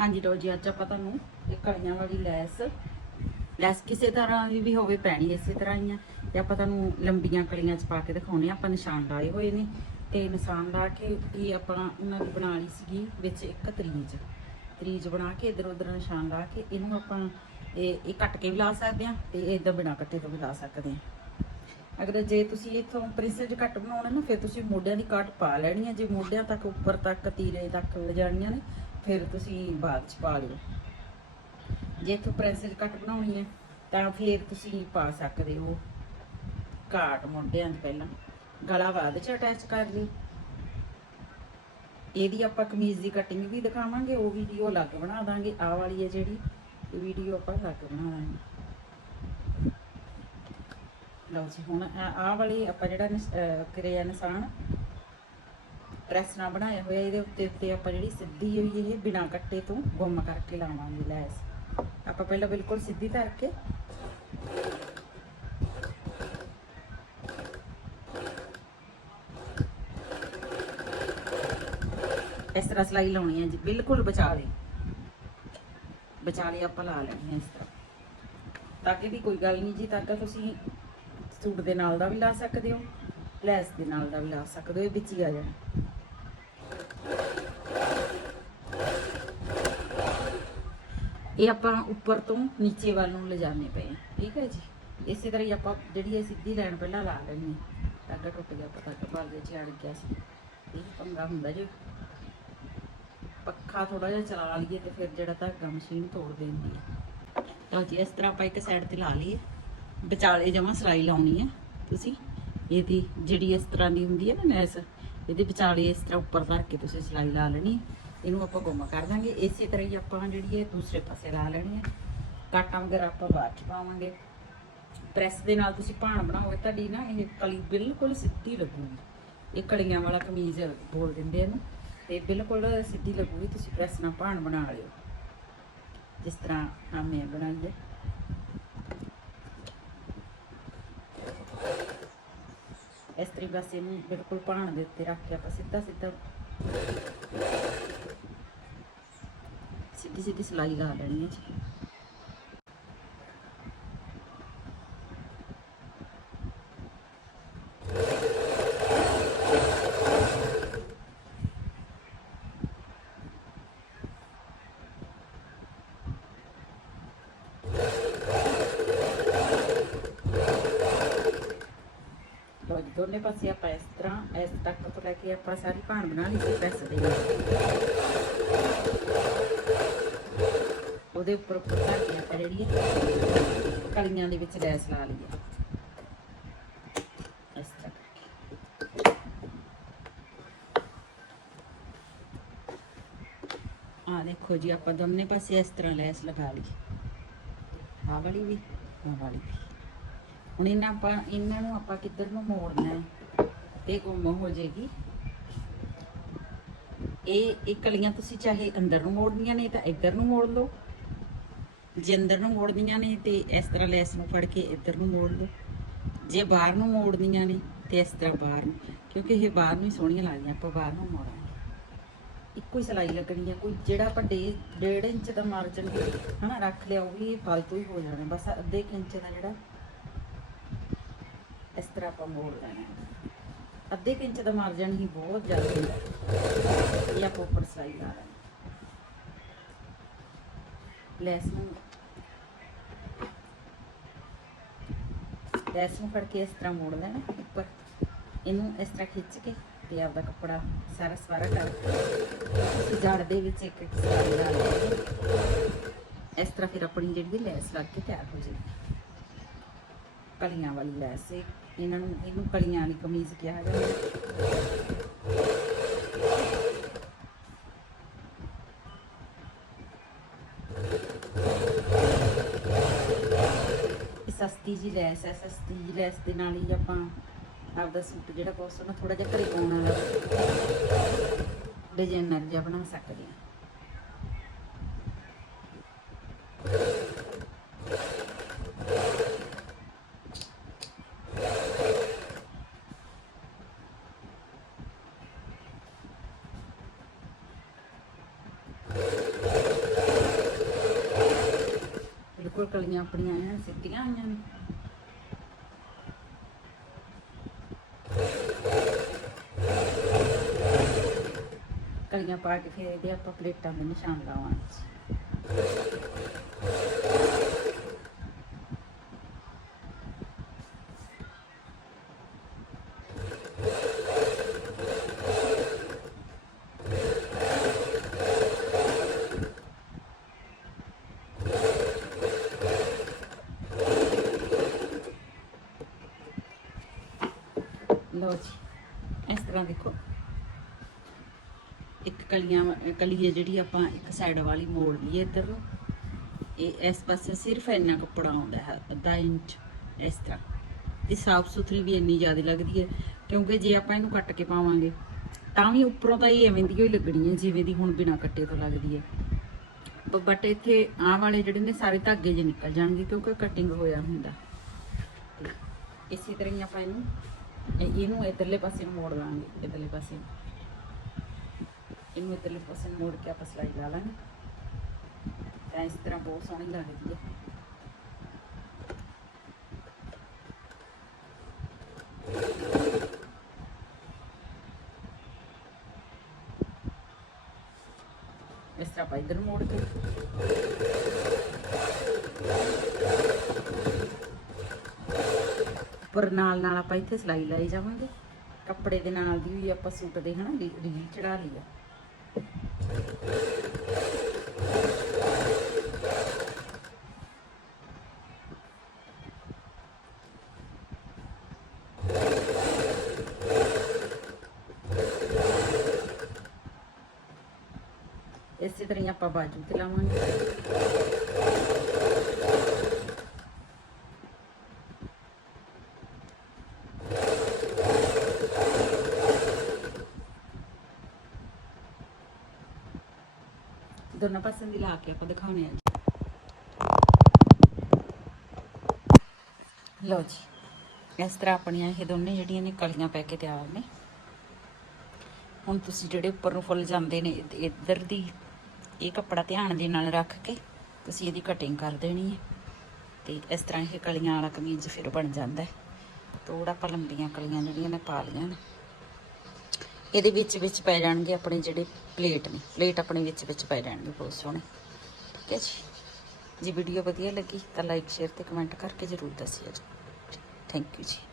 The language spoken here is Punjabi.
ਹਾਂਜੀ ਲੋ ਜੀ, ਅੱਜ ਆਪਾਂ ਤੁਹਾਨੂੰ ਇਹ ਕਲੀਆਂ ਵਾਲੀ ਲੈਸ ਲੈਸ ਕਿਸੇ ਤਰ੍ਹਾਂ ਦੀ ਵੀ ਹੋਵੇ, ਪੈਣੀ ਇਸੇ ਤਰ੍ਹਾਂ ਹੀ ਆ। ਤੇ ਆਪਾਂ ਤੁਹਾਨੂੰ ਲੰਬੀਆਂ ਕਲੀਆਂ ਚ ਪਾ ਕੇ ਦਿਖਾਉਣੇ ਆ, ਆਪਾਂ ਨਿਸ਼ਾਨ ਲਾਏ ਹੋਏ ਨੇ। ਤੇ ਨਿਸ਼ਾਨ ਲਾ ਕੇ ਇਹ ਆਪਾਂ ਉਹਨਾਂ ਦੀ ਬਣਾ ਲਈ ਸੀਗੀ ਵਿੱਚ ਇੱਕ ਤਰੀਜ। ਤਰੀਜ ਬਣਾ ਕੇ ਇਧਰ ਉਧਰ ਨਿਸ਼ਾਨ ਲਾ ਕੇ ਇਹਨੂੰ ਆਪਾਂ ਇਹ ਇਹ ਕੱਟ ਕੇ ਵੀ ਲਾ ਸਕਦੇ ਆ ਤੇ ਇਦਾਂ ਬਿਨਾ ਕੱਟੇ ਤੋਂ ਵੀ ਲਾ ਸਕਦੇ ਆ। ਅਗਰ ਜੇ ਤੁਸੀਂ ਇੱਥੋਂ ਪ੍ਰਿੰਸੇਜ ਕੱਟ ਬਣਾਉਣਾ ਨਾ, ਫਿਰ ਤੁਸੀਂ ਮੋਢਿਆਂ ਦੀ ਕੱਟ ਪਾ ਲੈਣੀ ਹੈ ਜੇ ਮੋਢਿਆਂ ਤੱਕ, ਉੱਪਰ ਤੱਕ, ਤੀਰੇ ਤੱਕ ਲਿਜਾਣੀਆਂ ਨੇ ਫਿਰ ਤੁਸੀਂ ਬਾਅਦ ਚ ਪਾ ਲਿਓ ਜੇ ਇੱਥੋਂ ਪ੍ਰਿੰਸੇਜ ਕੱਟ ਬਣਾਉਣੀ ਹੈ, ਤਾਂ ਫਿਰ ਤੁਸੀਂ ਪਾ ਸਕਦੇ ਹੋ ਕਾਟ ਮੋਢਿਆਂ 'ਚ ਪਹਿਲਾਂ। ਗਲਾ ਬਾਅਦ ਚ ਅਟੈਚ ਕਰ ਲਈ। ਇਹਦੀ ਆਪਾਂ ਕਮੀਜ਼ ਦੀ ਕਟਿੰਗ ਵੀ ਦਿਖਾਵਾਂਗੇ, ਉਹ ਵੀਡੀਓ ਅਲੱਗ ਬਣਾ ਦਾਂਗੇ। ਆਹ ਵਾਲੀ ਹੈ ਜਿਹੜੀ ਵੀਡੀਓ ਆਪਾਂ ਅਲੱਗ ਬਣਾ ਦਾਂਗੇ। ਲਓ ਜੀ, ਹੁਣ ਆਹ ਵਾਲੀ ਆਪਾਂ ਜਿਹੜਾ ਨਿਸ- ਕਰਿਆ ਨਿਸ਼ਾਨ ਪ੍ਰੈਸ ਨਾਲ ਬਣਾਇਆ ਹੋਇਆ ਇਹਦੇ ਉੱਤੇ ਉੱਤੇ ਆਪਾਂ ਜਿਹੜੀ ਸਿੱਧੀ ਹੋਈ ਇਹ ਬਿਨਾ ਕੱਟੇ ਤੋਂ ਗੁੰਮ ਕਰਕੇ ਲਾਵਾਂਗੇ ਲੈਸ। ਆਪਾਂ ਪਹਿਲਾਂ ਬਿਲਕੁਲ ਸਿੱਧੀ ਧਰ ਕੇ ਇਸ ਤਰ੍ਹਾਂ ਸਲਾਈ ਲਾਉਣੀ ਹੈ ਜੀ, ਬਿਲਕੁਲ ਬਚਾ ਲਏ ਬਚਾ ਵਿਚਾਲੇ ਆਪਾਂ ਲਾ ਲੈਣੀ ਹੈ ਇਸ ਤਰ੍ਹਾਂ। ਤਾਂ ਕਿ ਦੀ ਕੋਈ ਗੱਲ ਨਹੀਂ ਜੀ ਤਾਂ ਕਿ ਤੁਸੀਂ ਸੂਟ ਦੇ ਨਾਲ ਦਾ ਵੀ ਲਾ ਸਕਦੇ ਹੋ, ਲੈਸ ਦੇ ਨਾਲ ਦਾ ਵੀ ਲਾ ਸਕਦੇ ਹੋ, ਇਹ ਵਿੱਚ ਹੀ ਆ ਜਾਣਾ। ਇਹ ਆਪਾਂ ਉੱਪਰ ਤੋਂ ਨੀਚੇ ਵੱਲ ਨੂੰ ਲਿਜਾਣੇ ਪਏ ਆ, ਠੀਕ ਹੈ ਜੀ? ਇਸੇ ਤਰ੍ਹਾਂ ਹੀ ਆਪਾਂ ਜਿਹੜੀ ਇਹ ਸਿੱਧੀ ਲਾਈਨ ਪਹਿਲਾਂ ਲਾ ਲੈਣੀ ਹੈ ਧਾਗਾ ਟੁੱਟ ਗਿਆ, ਪਤਾ ਕਿ ਬਲ ਵਿੱਚ ਅੜ ਗਿਆ ਸੀ। ਇਹ ਪੰਗਾ ਹੁੰਦਾ ਜੀ। ਪੱਖਾ ਥੋੜਾ ਜਿਹਾ ਚਲਾ ਲਈਏ ਤੇ ਫਿਰ ਜਿਹੜਾ ਧਾਗਾ ਮਸ਼ੀਨ ਤੋੜ ਦਿੰਦੀ ਹੈ ਤਾਂ ਜੀ, ਇਸ ਤਰ੍ਹਾਂ ਆਪਾਂ ਇੱਕ ਸਾਈਡ ਤੇ ਲਾ ਲਈਏ। ਵਿਚਾਲੇ ਜਮਾ ਸਲਾਈ ਲਾਉਣੀ ਹੈ ਤੁਸੀਂ ਇਹਦੀ ਜਿਹੜੀ ਇਸ ਤਰ੍ਹਾਂ ਦੀ ਹੁੰਦੀ ਹੈ ਨਾ ਨੈਸ, ਇਹਦੇ ਵਿਚਾਲੇ ਇਸ ਤਰ੍ਹਾਂ ਉੱਪਰ ਧਰ ਕੇ ਤੁਸੀਂ ਸਲਾਈ ਲਾ ਲੈਣੀ ਹੈ। ਇਹਨੂੰ ਆਪਾਂ ਗੁੰਮ ਕਰ ਦਾਂਗੇ। ਇਸੇ ਤਰ੍ਹਾਂ ਹੀ ਆਪਾਂ ਜਿਹੜੀ ਹੈ ਦੂਸਰੇ ਪਾਸੇ ਲਾ ਲੈਣੀ ਹੈ। ਕਾਟਾਂ ਵਗੈਰਾ ਆਪਾਂ ਬਾਅਦ ਚ ਪਾਵਾਂਗੇ। ਪ੍ਰੈਸ ਦੇ ਨਾਲ ਤੁਸੀਂ ਭਾਣ ਬਣਾਓਗੇ, ਤੁਹਾਡੀ ਨਾ ਇਹ ਕਲੀ ਬਿਲਕੁਲ ਸਿੱਧੀ ਲੱਗੂਗੀ। ਇਹ ਕਲੀਆਂ ਵਾਲਾ ਕਮੀਜ਼ ਬੋਲ ਦਿੰਦੇ ਇਹਨੂੰ। ਤੇ ਬਿਲਕੁਲ ਸਿੱਧੀ ਲੱਗੂਗੀ, ਤੁਸੀਂ ਪ੍ਰੈਸ ਨਾਲ ਭਾਣ ਬਣਾ ਲਿਓ। ਜਿਸ ਤਰ੍ਹਾਂ ਆਹ ਮੈਂ ਬਣਾਈ ਹੈ। ਇਸ ਤਰੀ ਬਸ ਇਹਨੂੰ ਬਿਲਕੁਲ ਭਾਣ ਦੇ ਉੱਤੇ ਰੱਖ ਕੇ ਆਪਾਂ ਸਿੱਧਾ ਸਿੱਧਾ ਸਿੱਧੀ ਸਿੱਧੀ ਸਿਲਾਈ ਲਾ ਲੈਣੀ ਹੈ ਜੀ। ਦੋਨੇ ਪਾਸੇ ਆਪਾਂ ਇਸ ਤਰ੍ਹਾਂ, ਇਸ ਤੱਕ ਤੋਂ ਲੈ ਕੇ ਆਪਾਂ ਸਾਰੀ ਭਾਣ ਬਣਾ ਲਈ ਪੈਸੇ ਦੇ ਨਾਲ ਉਹਦੇ ਉੱਪਰ ਉੱਪਰ ਧਰ ਆਪਾਂ ਜਿਹੜੀ ਕਲੀਆਂ ਦੇ ਵਿੱਚ ਲੈਸ ਲਾ ਲਈ ਇਸ ਤਰ੍ਹਾਂ। ਕਰਕੇ। ਦੇਖੋ ਜੀ, ਆਪਾਂ ਦੋਨੇ ਪਾਸੇ ਇਸ ਤਰ੍ਹਾਂ ਲੈਸ ਲਗਾ ਲਈ ਆਹ ਵਾਲੀ ਵੀ, ਆਹ ਵਾਲੀ ਵੀ। ਹੁਣ ਇਹਨਾਂ ਆਪਾਂ, ਇਹਨਾਂ ਨੂੰ ਆਪਾਂ ਕਿੱਧਰ ਨੂੰ ਮੋੜਨਾ ਹੈ? ਤੇ ਗੁੰਮ ਹੋ ਜਾਏਗੀ ਇਹ ਇਹ ਕਲੀਆਂ ਤੁਸੀਂ ਚਾਹੇ ਅੰਦਰ ਨੂੰ ਮੋੜਨੀਆਂ ਨੇ ਤਾਂ ਇੱਧਰ ਨੂੰ ਮੋੜ ਲਓ। ਜੇ ਅੰਦਰ ਨੂੰ ਮੋੜਦੀਆਂ ਨੇ ਤੇ ਇਸ ਤਰ੍ਹਾਂ ਲੈਸ ਨੂੰ ਫੜ ਕੇ ਇੱਧਰ ਨੂੰ ਮੋੜ ਲਓ। ਜੇ ਬਾਹਰ ਨੂੰ ਮੋੜਦੀਆਂ ਨੇ ਤੇ ਇਸ ਤਰ੍ਹਾਂ ਬਾਹਰ ਨੂੰ, ਕਿਉਂਕਿ ਇਹ ਬਾਹਰ ਨੂੰ ਹੀ ਸੋਹਣੀਆਂ ਲੱਗਦੀਆਂ, ਆਪਾਂ ਬਾਹਰ ਨੂੰ ਮੋੜਾਂਗੇ। ਇੱਕੋ ਹੀ ਸਲਾਈ ਲੱਗਣੀ ਹੈ ਕੋਈ ਜਿਹੜਾ ਆਪਾਂ ਡੇ- ਡੇਢ ਇੰਚ ਦਾ ਮਾਰਜਨ ਹਨਾ ਰੱਖ ਲਿਆ, ਉਹ ਵੀ ਫਾਲਤੂ ਹੀ ਹੋ ਜਾਣਾ, ਬਸ ਅੱਧੇ ਕੁ ਇੰਚ ਦਾ ਜਿਹੜਾ ਇਸ ਤਰ੍ਹਾਂ ਆਪਾਂ ਮੋੜ ਲੈਣਾ। ਅੱਧੇ ਕੁ ਇੰਚ ਦਾ ਮਾਰਜਨ ਹੀ ਬਹੁਤ ਜ਼ਿਆਦਾ ਇਹ ਆਪਾਂ ਉੱਪਰ ਸਲਾਈ ਲਾ ਲੈਣਾ। ਲੈਸ ਨੂੰ ਲੈਸ ਨੂੰ ਫੜ ਕੇ ਇਸ ਤਰ੍ਹਾਂ ਮੋੜ ਲੈਣਾ ਉੱਪਰ ਇਹਨੂੰ ਇਸ ਤਰ੍ਹਾਂ ਖਿੱਚ ਕੇ ਤੇ ਆਪਦਾ ਕੱਪੜਾ ਸਾਰਾ ਸਵਾਰਾ ਕਰ ਜੜ ਦੇ ਵਿੱਚ ਇੱਕ ਇੱਕ ਸਲਾਈ ਲਾ ਲੈਣੀ ਇਸ ਤਰ੍ਹਾਂ ਫਿਰ ਆਪਣੀ ਜਿਹੜੀ ਲੈਸ ਲੱਗ ਕੇ ਤਿਆਰ ਹੋ ਜਾਏਗੀ ਕਲੀਆਂ ਵਾਲੀ ਲੈਸ ਇਹ ਇਹਨਾਂ ਨੂੰ ਇਹਨੂੰ ਕਲੀਆਂ ਵਾਲੀ ਕਮੀਜ਼ ਕਿਹਾ ਜਾਂਦਾ ਇਹ ਜੀ ਲੈਸ ਹੈ ਸਸਤੀ ਜੀ ਲੈਸ ਦੇ ਨਾਲ ਹੀ ਆਪਾਂ ਆਪਦਾ ਸੂਟ ਜਿਹੜਾ ਬਹੁਤ ਸੋਹਣਾ ਥੋੜਾ ਜਿਹਾ ਘਰੇ ਪਾਉਣ ਵਾਲਾ ਡਿਜ਼ਾਈਨਰ ਜਿਹਾ ਬਣਾ ਸਕਦੇ ਹਾਂ। ਬਿਲਕੁਲ ਕਲੀਆਂ ਆਪਣੀਆਂ ਐਨ ਸਿੱਧੀਆਂ ਹੋਈਆਂ ਨੇ। ਕਲੀਆਂ ਪਾ ਕੇ ਫਿਰ ਇਹਦੇ ਆਪਾਂ ਪਲੇਟਾਂ ਦੇ ਨਿਸ਼ਾਨ ਲਾਵਾਂਗੇ। ਲਓ ਜੀ, ਇਸ ਤਰ੍ਹਾਂ ਦੇਖੋ। ਇੱਕ ਕਲੀਆਂ ਕਲੀ ਹੈ ਜਿਹੜੀ ਆਪਾਂ ਇੱਕ ਸਾਈਡ ਵਾਲੀ ਮੋੜ ਲਈਏ ਇੱਧਰ ਨੂੰ। ਇਹ ਇਸ ਪਾਸੇ ਸਿਰਫ ਇੰਨਾ ਕੱਪੜਾ ਆਉਂਦਾ ਹੈ, ਅੱਧਾ ਇੰਚ ਇਸ ਤਰ੍ਹਾਂ। ਇਹ ਸਾਫ਼ ਸੁਥਰੀ ਵੀ ਇੰਨੀ ਜ਼ਿਆਦਾ ਲੱਗਦੀ ਹੈ, ਕਿਉਂਕਿ ਜੇ ਆਪਾਂ ਇਹਨੂੰ ਕੱਟ ਕੇ ਪਾਵਾਂਗੇ, ਤਾਂ ਵੀ ਉੱਪਰੋਂ ਤਾਂ ਇਹ ਐਵੇਂ ਦੀ ਹੀ ਲੱਗਣੀ ਹੈ, ਜਿਵੇਂ ਦੀ ਹੁਣ ਬਿਨਾ ਕੱਟੇ ਤੋਂ ਲੱਗਦੀ ਹੈ। ਬਟ ਇੱਥੇ ਆਹ ਵਾਲੇ ਜਿਹੜੇ ਨੇ ਸਾਰੇ ਧਾਗੇ ਜੇ ਨਿਕਲ ਜਾਣਗੇ, ਕਿਉਂਕਿ ਕਟਿੰਗ ਹੋਇਆ ਹੁੰਦਾ। ਤੇ ਇਸੇ ਤਰ੍ਹਾਂ ਹੀ ਆਪਾਂ ਇਹਨੂੰ ਇਹਨੂੰ ਇਧਰਲੇ ਪਾਸੇ ਮੋੜ ਲਾਂਗੇ, ਇਧਰਲੇ ਪਾਸੇ ਇਹਨੂੰ ਇਧਰਲੇ ਪਾਸੇ ਨੂੰ ਮੋੜ ਕੇ ਆਪਾਂ ਸਲਾਈ ਲਾ ਲਾਂਗੇ। ਤਾਂ ਇਸ ਤਰ੍ਹਾਂ ਬਹੁਤ ਸੋਹਣੀ ਲੱਗਦੀ ਹੈ। ਇਸ ਤਰ੍ਹਾਂ ਆਪਾਂ ਇਧਰ ਮੋੜ ਕੇ। ਪਰ ਨਾਲ ਨਾਲ ਆਪਾਂ ਇੱਥੇ ਸਲਾਈ ਲਾਈ ਜਾਵਾਂਗੇ। ਕੱਪੜੇ ਦੇ ਨਾਲ ਦੀ ਵੀ ਆਪਾਂ ਸੂਟ ਦੇ ਹਨਾ, ਰੀਲ ਚੜਾ ਲਈ ਆ ਇਸੇ ਤਰ੍ਹਾਂ ਹੀ ਆਪਾਂ ਬਾਜੂ ਦੋਨਾਂ ਪਾਸੇ ਦੀ ਲਾ ਕੇ ਆਪਾਂ ਦਿਖਾਉਣੇ ਆ ਜੀ। ਲਓ ਜੀ, ਇਸ ਤਰ੍ਹਾਂ ਆਪਣੀਆਂ ਇਹ ਦੋਨੇ ਜਿਹੜੀਆਂ ਨੇ ਕਲੀਆਂ ਪੈ ਕੇ ਤਿਆਰ ਨੇ। ਹੁਣ ਤੁਸੀਂ ਜਿਹੜੇ ਉੱਪਰ ਨੂੰ ਫੁੱਲ ਜਾਂਦੇ ਨੇ ਇੱਧਰ ਦੀ ਇਹ ਕੱਪੜਾ ਧਿਆਨ ਦੇ ਨਾਲ ਰੱਖ ਕੇ ਤੁਸੀਂ ਇਹਦੀ ਕਟਿੰਗ ਕਰ ਦੇਣੀ ਹੈ। ਤੇ ਇਸ ਤਰ੍ਹਾਂ ਇਹ ਕਲੀਆਂ ਵਾਲਾ ਕਮੀਜ਼ ਫਿਰ ਬਣ ਜਾਂਦਾ ਹੈ। ਥੋੜਾ ਆਪਾਂ ਲੰਬੀਆਂ ਕਲੀਆਂ ਜਿਹੜੀਆਂ ਨੇ ਪਾ ਲਈਆਂ ਨੇ। ਇਹਦੇ ਵਿੱਚ ਵਿੱਚ ਪੈ ਜਾਣਗੇ ਆਪਣੇ ਜਿਹੜੇ ਪਲੇਟ ਨੇ। ਪਲੇਟ ਆਪਣੇ ਵਿੱਚ ਵਿੱਚ ਪੈ ਜਾਣਗੇ ਬਹੁਤ ਸੋਹਣੇ। ਠੀਕ ਹੈ ਜੀ? ਜੀ ਵੀਡੀਓ ਵਧੀਆ ਲੱਗੀ ਤਾਂ ਲਾਈਕ ਸ਼ੇਅਰ ਤੇ ਕਮੈਂਟ ਕਰਕੇ ਜ਼ਰੂਰ ਦੱਸਿਓ ਜੀ। ਥੈਂਕ ਯੂ ਜੀ।